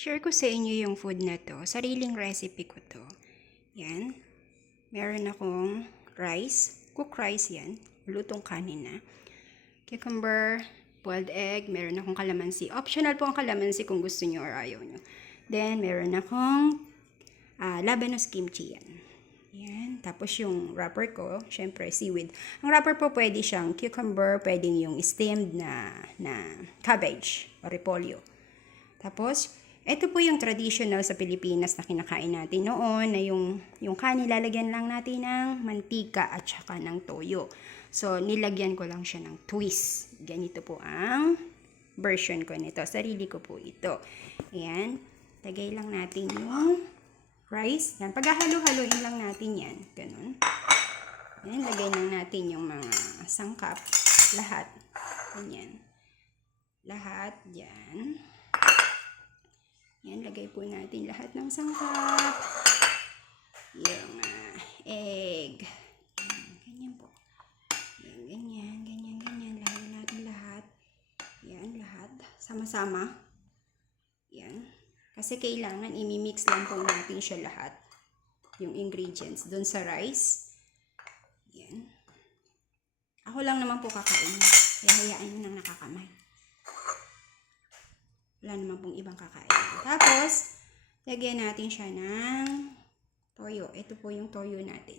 Share ko sa inyo yung food na to. Sariling recipe ko to. Yan. Meron akong rice. Cook rice yan. Lutong kanin na. Cucumber, boiled egg. Meron akong kalamansi. Optional po ang kalamansi kung gusto nyo or ayaw nyo. Then, meron akong Labanos kimchi yan. Yan. Tapos yung wrapper ko, syempre seaweed. Ang wrapper po pwede siyang cucumber, pwedeng yung steamed na cabbage o repolyo. Tapos, ito po yung traditional sa Pilipinas na kinakain natin noon, na yung kanin lalagyan lang natin ng mantika at saka ng toyo. So, nilagyan ko lang siya ng twist. Ganito po ang version ko nito. Sarili ko po ito. Ayan. Lagay lang natin yung rice. Yan. Paghahalo-haloin lang natin yan. Ganun. Ayan. Lagay lang natin yung mga sangkap. Lahat. Ganyan. Lahat. Yan. Yan, lagay po natin lahat ng sangkap. Yung egg. Yan, ganyan po. Yan, ganyan. Lagay natin lahat. Yan, lahat. Sama-sama. Yan. Kasi kailangan imimix lang po natin siya lahat. Yung ingredients dun sa rice. Yan. Ako lang naman po kakain. Kaya hayaan nyo nang nakakamay. Wala naman pong ibang kakain. Tapos, lagyan natin siya ng toyo. Ito po yung toyo natin.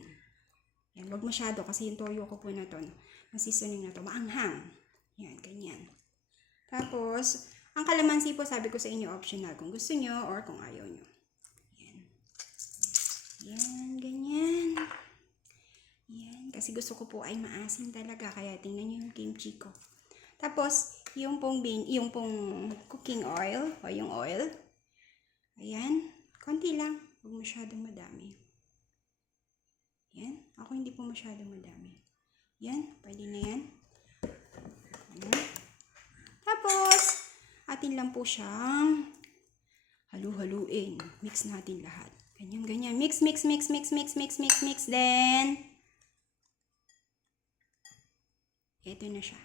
Yan, wag masyado kasi yung toyo ko po na to, nasisoning na to, maanghang. Yan, ganyan. Tapos, ang kalamansi po, sabi ko sa inyo, optional kung gusto nyo or kung ayaw nyo. Yan. Yan, ganyan. Yan, kasi gusto ko po ay maasim talaga, kaya tingnan nyo yung kimchi ko. Tapos, yung pong cooking oil, o yung oil, ayan, konti lang, huwag masyadong madami. Yan, ako hindi po masyadong madami. Yan, pwede na yan. Ayan. Tapos, atin lang po siyang halu-haluin. Mix natin lahat. Ganyan. Mix. Then, eto na siya.